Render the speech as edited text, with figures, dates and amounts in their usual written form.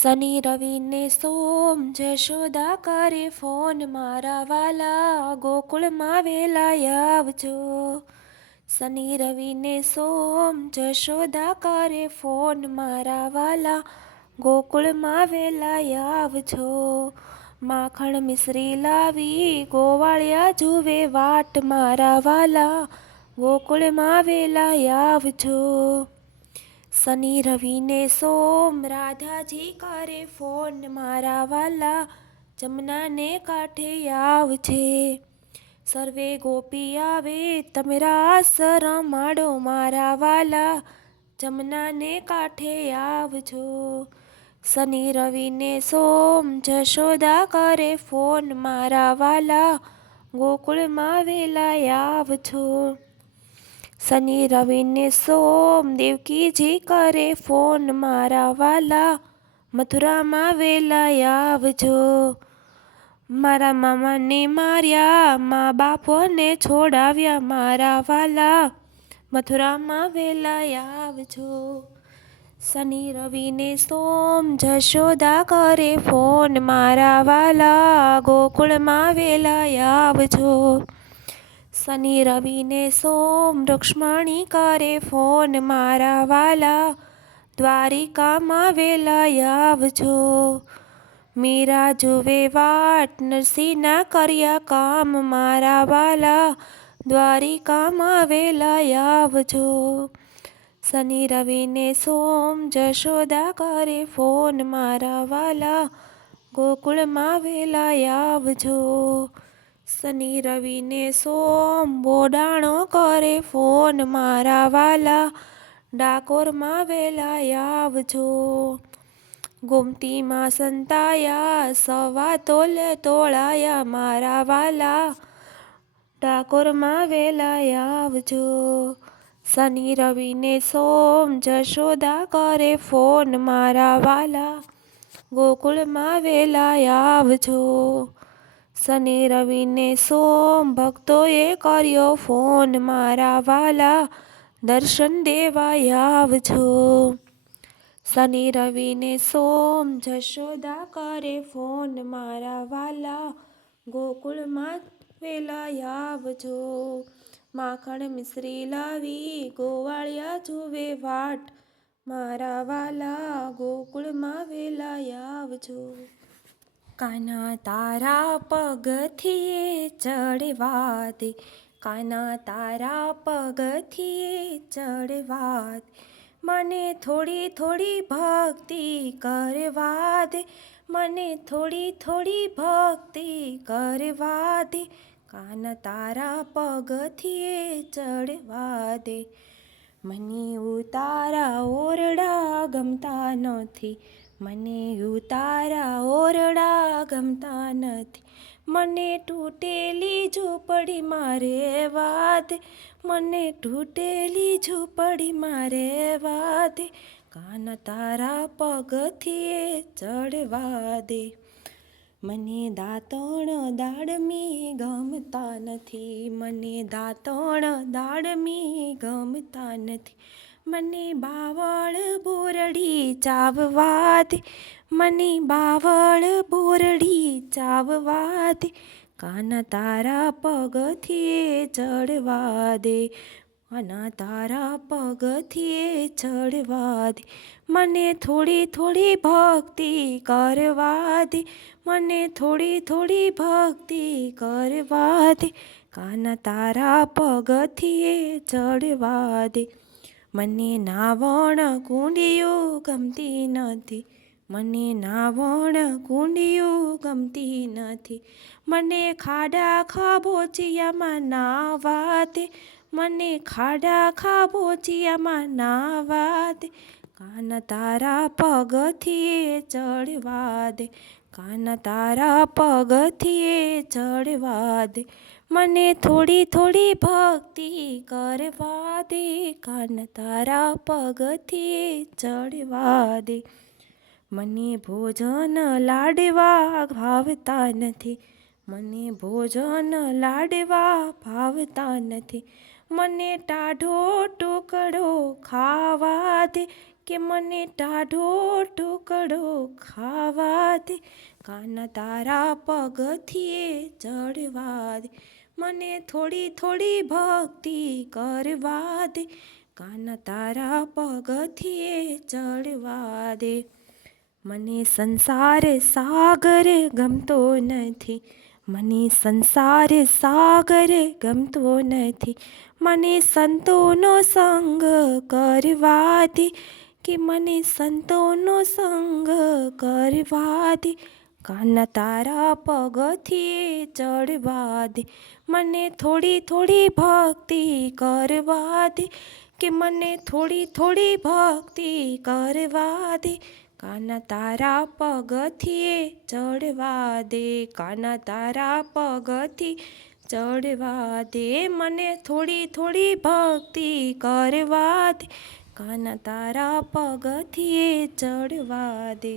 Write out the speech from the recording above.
શનિ રવિ ને સોમ જશોદા કરે ફોન, મારા વાલા ગોકુળમાં વેલા આવજો. શનિ રવિ ને સોમ જશોદા કરે ફોન, મારા વાલા ગોકુળમાં વેલા આવજો. માખણ મિશ્રી લાવી ગોવાળિયા જુએ વાટ, મારા વાલા ગોકુળમાં વેલા આવજો. શનિ રવિ ને સોમ રાધાજી કરે ફોન, મારા વાલા જમનાને કાંઠે આવજે. સર્વે ગોપી આવે તમે રાસ રમાડો, મારા વાલા જમનાને કાંઠે આવજો. શનિ રવિ ને સોમ જશોદા કરે ફોન, મારા વાલા ગોકુળમાં વેલા આવજો. શનિ રવિ ને સોમ દેવકીજી કરે ફોન, મારા વાલા મથુરામાં વેલા આવજો. મારા મામાને માર્યા મા બાપોને છોડાવ્યા, મારા વાલા મથુરામાં વેલા આવજો. શનિ રવિ ને સોમ જશોદા કરે ફોન, મારા વાલા ગોકુળમાં વેલા આવજો. શનિ રવિ ને સોમ રૂક્ષ્મણી કરે ફોન, મારા વાલા દ્વારિકામાં વેલા આવજો. મીરા જુએ વાટ નરસિંહના કર્યા કામ, મારા વાલા દ્વારિકામાં વેલા આવજો. શનિ રવિ ને સોમ જશોદા કરે ફોન, મારા વાલા ગોકુળમાં વેલા આવજો. શનિ રવિ ને સોમ બોડાણો કરે ફોન, મારા વાલા ડાકોરમાં વેલા આવજો. ગોમતીમાં સંતાયા સવા તોલે તોળાયા, મારા વાલા ડાકોરમાં વેલા આવજો. શનિ રવિ ને સોમ જશોદા કરે ફોન, મારા વાલા ગોકુળમાં વેલા આવજો. શનિ રવિ ને સોમ ભક્તોએ કર્યો ફોન, મારા વાલા દર્શન દેવા આવજો. શનિ રવિ ને સોમ જશોદા કરે ફોન, મારા વાલા ગોકુળમાં વેલા આવજો. માખણ મિશ્રી લાવી ગોવાળિયા જુએ વાટ, મારા વાલા ગોકુળમાં વેલા આવજો. કાના તારા પગથિયે ચડવા દે, કાના તારા પગથિયે ચડવા દે, મને થોડી થોડી ભક્તિ કરવા દે, મને થોડી થોડી ભક્તિ કરવા દે. કાના તારા પગથિયે ચડવા દે. મને ઉતારા ઓરડા ગમતા નથી, મને ઉતારા ઓરડા ગમતા નથી, મને તૂટેલી ઝૂંપડીમાં રહેવા દે, મને તૂટેલી ઝૂંપડીમાં રહેવા દે. કાના તારા પગથિયે ચડવા દે. મને દાંતણ દાડમી ગમતા નથી, મને દાંતણ દાડમી ગમતા નથી, મને બાવળ બોરડી ચાવવા દે, મને બાવળ બોરડી ચાવવા દે. કાના તારા પગથિયે ચડવા દે, કાના તારા પગથિયે ચડવા દે. મને થોડી થોડી ભક્તિ કરવા દે, મને થોડી થોડી ભક્તિ કરવા દે. કાના તારા પગથિયે ચડવા દે. મને નાવણ કુંડિયું ગમતી નથી, મને નાવણ કુંડિયું ગમતી નથી, મને ખાડા ખાબોચિયામાં નાવા દે, મને ખાડા ખાબોચિયામાં નાવા દે. કાના તારા પગથિયે ચડવા દે, કાના તારા પગથિયે ચડવા દે. મને થોડી થોડી ભક્તિ કરવા દે, કાના તારા પગથિયે ચડવા દે. મને ભોજન લાડવા ભાવતા નથી, મને ભોજન લાડવા ભાવતા નથી, મને ટાઢો ટુકડો ખાવા દે, કે મને ટાઢો ટુકડો ખાવા દે, કાના તારા પગથિયે ચડવા દે, મને થોડી થોડી ભક્તિ કરવા દે, કાના તારા પગથિયે ચડવા દે. મને સંસાર સાગર ગમતો નથી, મને સંસાર સાગર ગમતો નથી, મને સંતોનો સંગ કરવા દે, કે મને સંતોનો સંગ કરવા દે, કાના તારા પગથિયે ચડવા દે, મને થોડી થોડી ભક્તિ કરવા દે, કે મને થોડી થોડી ભક્તિ કરવા દે, કાના તારા પગથિયે ચડવા દે, કાના તારા પગથી ચડવા દે, મને થોડી થોડી ભક્તિ કરવા દે, કાના તારા પગથિયે ચડવા દે.